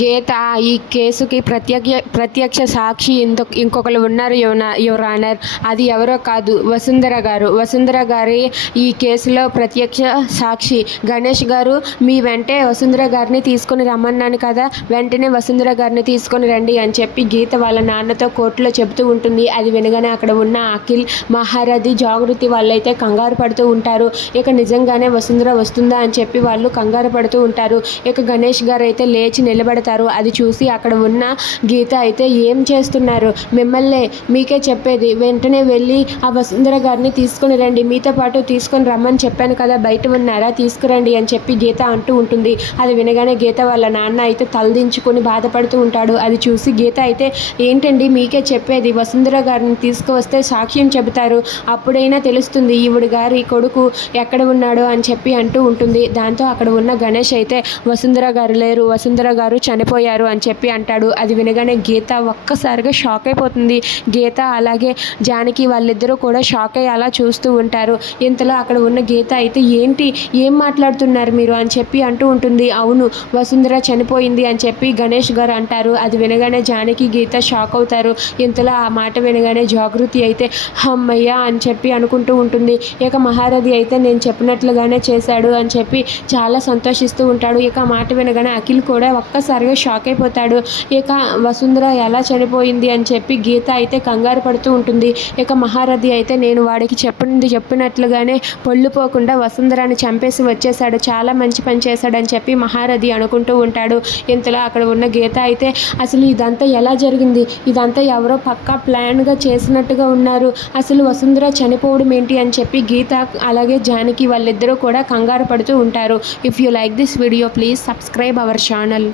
గీత ఈ కేసుకి ప్రత్యక్ష సాక్షి ఇంకొకరు ఉన్నారు యువర్ ఆనర్. అది ఎవరో కాదు, వసుంధర గారు. వసుంధర గారి ఈ కేసులో ప్రత్యక్ష సాక్షి. గణేష్ గారు, మీ వెంటే వసుంధర గారిని తీసుకుని రమ్మన్నాను కదా, వెంటనే వసుంధర గారిని తీసుకొని రండి అని చెప్పి గీత వాళ్ళ నాన్నతో కోర్టులో చెబుతూ ఉంటుంది. అది వినగానే అక్కడ ఉన్న అఖిల్, మహారథి, జాగృతి వాళ్ళైతే కంగారు పడుతూ ఉంటారు. ఇక నిజంగానే వసుంధర వస్తుందా అని చెప్పి వాళ్ళు కంగారు పడుతూ ఉంటారు. ఇక గణేష్ గారు అయితే లేచి నిలబడతారు. అది చూసి అక్కడ ఉన్న గీత అయితే, ఏం చేస్తున్నారు, మిమ్మల్ని మీకే చెప్పేది, వెంటనే వెళ్ళి ఆ వసుంధర గారిని తీసుకుని రండి, మీతో పాటు తీసుకొని రమ్మని చెప్పాను కదా, బయట ఉన్నారా, తీసుకురండి అని చెప్పి గీత అంటూ ఉంటుంది. అది వినగానే గీత వాళ్ళ నాన్న అయితే తలదించుకొని బాధపడుతూ ఉంటాడు. అది చూసి గీత అయితే, ఏంటండి మీకే చెప్పేది, వసుంధర గారిని తీసుకువస్తే సాక్ష్యం చెబుతారు, అప్పుడైనా తెలుస్తుంది ఈవిడ గారి కొడుకు ఎక్కడ ఉన్నాడో అని చెప్పి అంటూ ఉంటుంది. దాంతో అక్కడ ఉన్న గణేష్ అయితే, వసుంధర గారు లేరు, వసుంధర గారు చనిపోయారు అని చెప్పి అంటాడు. అది వినగానే గీత ఒక్కసారిగా షాక్ అయిపోతుంది. గీత అలాగే జానకి వాళ్ళిద్దరూ కూడా షాక్ అయ్యి అలా చూస్తూ ఉంటారు. ఇంతలో అక్కడ ఉన్న గీత అయితే, ఏంటి, ఏం మాట్లాడుతున్నారు మీరు అని చెప్పి అంటూ ఉంటుంది. అవును, వసుంధర చనిపోయింది అని చెప్పి గణేష్ గారు అంటారు. అది వినగానే జానకి, గీత షాక్ అవుతారు. ఇంతలో ఆ మాట వినగానే జాగృతి అయితే అమ్మయ్య అని చెప్పి అనుకుంటూ ఉంటుంది. ఇక మహారథి అయితే, నేను చెప్పినట్లుగానే చేశాడు అని చెప్పి చాలా సంతోషిస్తూ ఉంటాడు. ఇక ఆ మాట వినగానే అఖిల్ కూడా ఒక్కసారిగా షాక్ అయిపోతాడు. ఇక వసుంధర ఎలా చనిపోయింది అని చెప్పి గీత అయితే కంగారు పడుతూ ఉంటుంది. ఇక మహారథి అయితే, నేను వాడికి చెప్పినట్లుగానే పొల్లుపోకుండా వసుంధరాని చంపేసి వచ్చేసాడు, చాలా మంచి పని చేశాడని చెప్పి మహారథి అనుకుంటూ ఉంటాడు. ఇంతలో అక్కడ ఉన్న గీత అయితే, అసలు ఇదంతా ఎలా జరిగింది, ఇదంతా ఎవరో పక్కా ప్లాన్గా చేసినట్టుగా ఉన్నారు, అసలు వసుంధర చనిపోవడం ఏంటి అని చెప్పి గీత అలాగే జానకి వాళ్ళిద్దరూ కూడా కంగారు పడుతూ ఉంటారు. If you like this video, please subscribe our channel.